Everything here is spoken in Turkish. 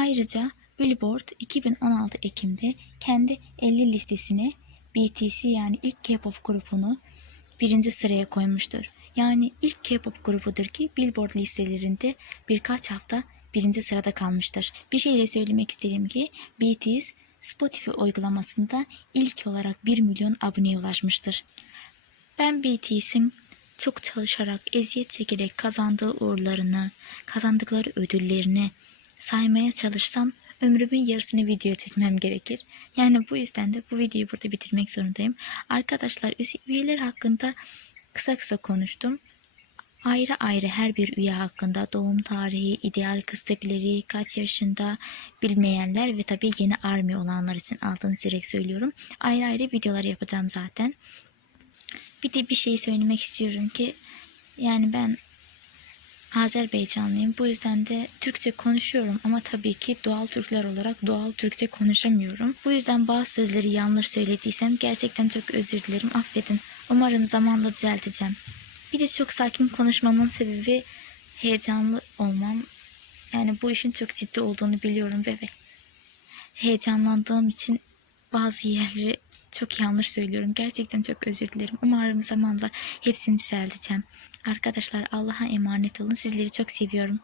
Ayrıca Billboard 2016 Ekim'de kendi 50 listesine BTS yani ilk K-pop grubunu birinci sıraya koymuştur. Yani ilk K-pop grubudur ki Billboard listelerinde birkaç hafta birinci sırada kalmıştır. Bir şeyle söylemek istedim ki BTS Spotify uygulamasında ilk olarak 1 milyon aboneye ulaşmıştır. Ben BTS'in çok çalışarak, eziyet çekerek kazandığı uğurlarını, kazandıkları ödüllerini saymaya çalışsam ömrümün yarısını video çekmem gerekir. Yani bu yüzden de bu videoyu burada bitirmek zorundayım. Arkadaşlar üye- üyeler hakkında kısa kısa konuştum. Ayrı ayrı her bir üye hakkında doğum tarihi, ideal kız tipleri, kaç yaşında bilmeyenler ve tabii yeni army olanlar için altını çizerek söylüyorum. Ayrı ayrı videolar yapacağım zaten. Bir de bir şey söylemek istiyorum ki yani ben Azerbaycanlıyım. Bu yüzden de Türkçe konuşuyorum ama tabii ki doğal Türkler olarak doğal Türkçe konuşamıyorum. Bu yüzden bazı sözleri yanlış söylediysem gerçekten çok özür dilerim. Affedin. Umarım zamanla düzelteceğim. Bir de çok sakin konuşmamın sebebi heyecanlı olmam. Yani bu işin çok ciddi olduğunu biliyorum ve heyecanlandığım için bazı yerleri çok yanlış söylüyorum. Gerçekten çok özür dilerim. Umarım zamanla hepsini düzelteceğim. Arkadaşlar Allah'a emanet olun. Sizleri çok seviyorum.